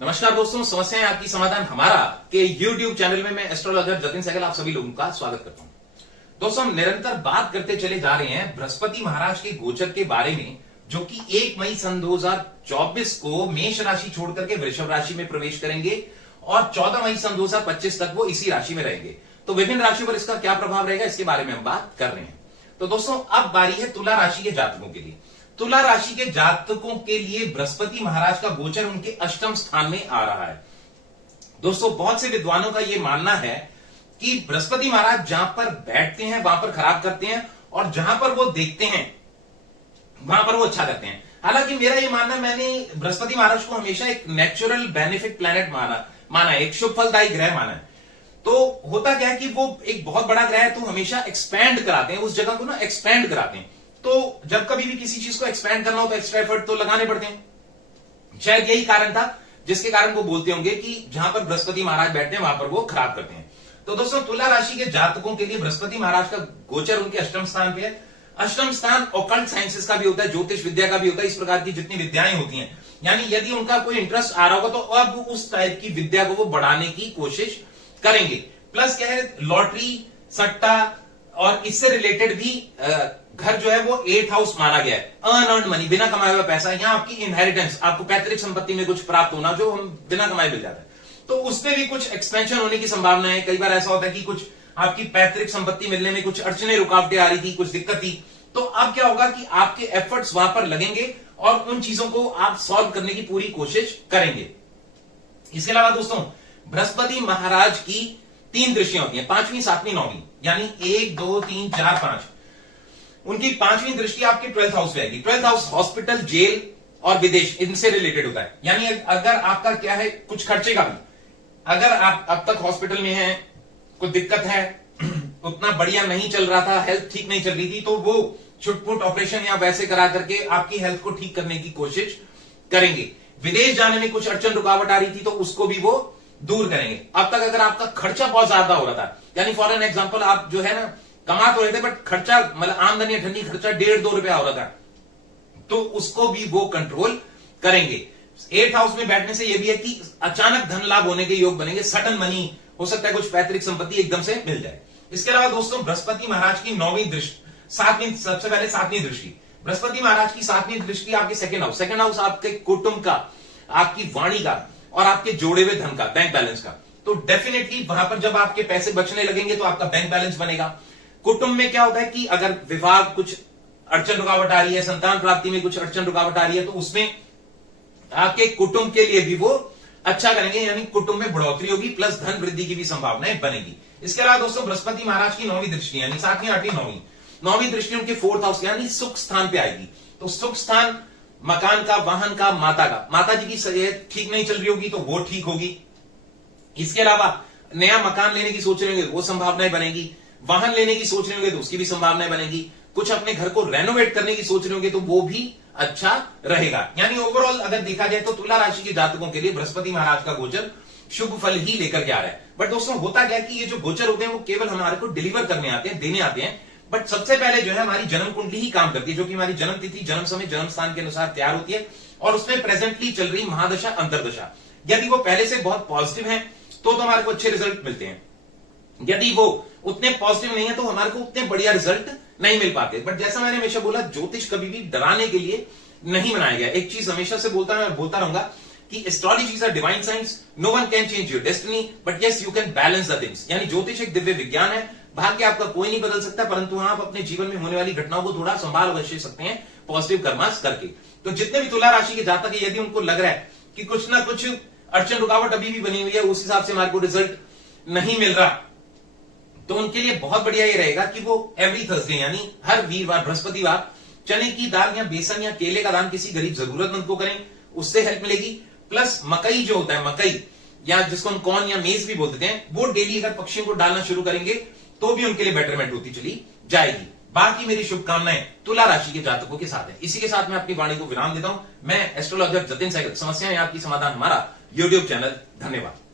नमस्कार दोस्तों, समस्याएं आपकी समाधान हमारा के YouTube चैनल में मैं एस्ट्रोलॉजर जतिन सहगल आप सभी लोगों का स्वागत करता हूं। दोस्तों, हम निरंतर बात करते चले जा रहे हैं बृहस्पति महाराज के गोचर के बारे में, जो कि 1 मई सन 2024 को मेष राशि छोड़ करके वृषभ राशि में प्रवेश करेंगे और 14 मई सन 2025 तक वो इसी राशि में रहेंगे। तो विभिन्न राशियों पर इसका क्या प्रभाव रहेगा, इसके बारे में हम बात कर रहे हैं। तो दोस्तों, अब बारी है तुला राशि के जातकों के लिए। तुला राशि के जातकों के लिए बृहस्पति महाराज का गोचर उनके अष्टम स्थान में आ रहा है। दोस्तों, बहुत से विद्वानों का यह मानना है कि बृहस्पति महाराज जहां पर बैठते हैं वहां पर खराब करते हैं और जहां पर वो देखते हैं वहां पर वो अच्छा करते हैं। हालांकि मेरा यह मानना, मैंने बृहस्पति महाराज को हमेशा एक नेचुरल बेनिफिट प्लैनेट माना है, एक शुभ फलदायी ग्रह माना है। तो होता क्या है कि वो एक बहुत बड़ा ग्रह है, तो हमेशा एक्सपैंड कराते हैं, उस जगह को ना एक्सपैंड कराते हैं। तो जब कभी भी किसी चीज को एक्सपैंड करना हो तो एक्स्ट्रा एफर्ट तो लगाने पड़ते हैं। शायद यही कारण था जिसके कारण वो बोलते होंगे कि जहां पर बृहस्पति महाराज बैठते हैं वहां पर वो खराब करते हैं। तो दोस्तों, तुला राशि के जातकों के लिए बृहस्पति महाराज का गोचर उनके अष्टम स्थान पे है। अष्टम स्थान ऑकल्ट साइंसेस का भी होता है, ज्योतिष विद्या का भी होता है, इस प्रकार की जितनी विद्याएं होती हैं। यानी यदि उनका कोई इंटरेस्ट आ रहा होगा तो अब उस टाइप की विद्या को वो बढ़ाने की कोशिश करेंगे। प्लस क्या है, लॉटरी, सट्टा और इससे रिलेटेड भी घर जो है वो 8th हाउस माना गया है। अर्न मनी, बिना कमाए हुआ पैसा, यहाँ आपकी इनहेरिटेंस, आपको पैतृक संपत्ति में कुछ प्राप्त होना जो हम बिना कमाए मिल जाता है, तो उसमें भी कुछ एक्सपेंशन होने की संभावना है। कई बार ऐसा होता है कि कुछ आपकी पैतृक संपत्ति मिलने में कुछ अड़चने, रुकावटें आ रही थी, कुछ दिक्कत थी। तो अब क्या होगा कि आपके एफर्ट्स वहां पर लगेंगे और उन चीजों को आप सॉल्व करने की पूरी कोशिश करेंगे। इसके अलावा दोस्तों, बृहस्पति महाराज की 3 दृष्टियां होती हैं, 5वीं, 7वीं, 9वीं, यानी 1, 2, 3, 4, 5। उनकी 5वीं दृष्टि आपके 12th हाउस पे आएगी। 12th हाउस हॉस्पिटल, जेल और विदेश, इनसे रिलेटेड होता है। यानी अगर आपका क्या है, कुछ खर्चे का भी, अगर आप अब तक हॉस्पिटल में हैं, कुछ दिक्कत है, उतना बढ़िया नहीं चल रहा था, हेल्थ ठीक नहीं चल रही थी, तो वो छुटपुट ऑपरेशन या वैसे करा करके आपकी हेल्थ को ठीक करने की कोशिश करेंगे। विदेश जाने में कुछ अड़चन, रुकावट आ रही थी तो उसको भी वो दूर करेंगे। अब तक अगर आपका खर्चा बहुत ज्यादा हो रहा था, यानी फॉर एन एग्जांपल आप जो है ना कमा तो रहे थे बट खर्चा, मतलब आमदनी ठंडी खर्चा 1.5-2 रुपया हो रहा था, तो उसको भी वो कंट्रोल करेंगे। 8th हाउस में बैठने से ये भी है कि अचानक धन लाभ होने के योग बनेंगे, सडन मनी हो सकता है, कुछ पैतृक संपत्ति एकदम से मिल जाए। इसके अलावा दोस्तों, बृहस्पति महाराज की 9वीं दृष्टि, 7वीं, सबसे पहले 7वीं दृष्टि, बृहस्पति महाराज की 7वीं दृष्टि आपके सेकंड हाउस। सेकंड हाउस आपके कुटुंब का, आपकी वाणी का और आपके जोड़े हुए धन का, बैंक बैलेंस का। तो डेफिनेटली वहां पर जब आपके पैसे बचने लगेंगे तो आपका बैंक बैलेंस बनेगा। कुटुंब में क्या होता है कि अगर विवाह कुछ अड़चन रुकावट आ रही है, संतान प्राप्ति में कुछ अड़चन रुकावट आ रही है, तो उसमें आपके कुटुंब के लिए भी वो अच्छा करेंगे, यानी कुटुंब में बढ़ोतरी होगी, प्लस धन वृद्धि की भी संभावनाएं बनेगी। इसके अलावा दोस्तों, बृहस्पति महाराज की 9वीं दृष्टि, यानी 7वीं, 8वीं, 9वीं दृष्टि उनके 4th हाउस यानी सुख स्थान पे आएगी। तो सुख स्थान मकान का, वाहन का, माता का, माता जी की सेहत ठीक नहीं चल रही होगी तो वो ठीक होगी। इसके अलावा नया मकान लेने की सोच रहे होंगे वो संभावनाएं बनेगी, वाहन लेने की सोच रहे होंगे तो उसकी भी संभावनाएं बनेगी, कुछ अपने घर को रेनोवेट करने की सोच रहे होंगे तो वो भी अच्छा रहेगा। यानी ओवरऑल अगर देखा जाए तो तुला राशि के जातकों के लिए बृहस्पति महाराज का गोचर शुभ फल ही लेकर के आ रहा है। बट दोस्तों, होता क्या है कि ये जो गोचर होते हैं वो केवल हमारे को डिलीवर करने आते हैं, देने आते हैं, बट सबसे पहले जो है हमारी जन्म कुंडली ही काम करती है, जो कि हमारी जन्म तिथि, जन्म समय, जन्म स्थान के अनुसार तैयार होती है और उसमें प्रेजेंटली चल रही महादशा, अंतरदशा, यदि वो पहले से बहुत पॉजिटिव है तो हमारे को अच्छे रिजल्ट मिलते हैं। यदि वो उतने पॉजिटिव नहीं है तो हमारे को उतने बढ़िया रिजल्ट नहीं मिल पाते। बट जैसा मैंने हमेशा बोला, ज्योतिष कभी भी डराने के लिए नहीं बनाया गया। एक चीज हमेशा से बोलता रहूंगा कि astrology is a divine science, no one can change your destiny but yes you can balance the things. यानी ज्योतिष एक दिव्य विज्ञान है, भाग्य आपका कोई नहीं बदल सकता, परंतु आप अपने जीवन में होने वाली घटनाओं को थोड़ा संभाल अवश्य सकते हैं पॉजिटिव कर्मास करके। तो जितने भी तुला राशि के जातक है, यदि उनको लग रहा है कि कुछ ना कुछ अड़चन रुकावट अभी भी बनी हुई है, उस हिसाब से हमारे को रिजल्ट नहीं मिल रहा, तो उनके लिए बहुत बढ़िया ये रहेगा कि वो एवरी थर्सडे, यानी हर वीरवार, बृहस्पतिवार, चने की दाल या बेसन या केले का दान किसी गरीब जरूरतमंद को करें, उससे हेल्प मिलेगी। प्लस मकई जो होता है, मकई या जिसको हम कॉर्न या मेज भी बोलते हैं, वो डेली अगर पक्षियों को डालना शुरू करेंगे तो भी उनके लिए बेटरमेंट होती चली जाएगी। बाकी मेरी शुभकामनाएं तुला राशि के जातकों के साथ है। इसी के साथ मैं अपनी वाणी को विराम देता हूं। मैं एस्ट्रोलॉजर जतिन सहगल, समस्याएं आपकी समाधान हमारा YouTube चैनल। धन्यवाद।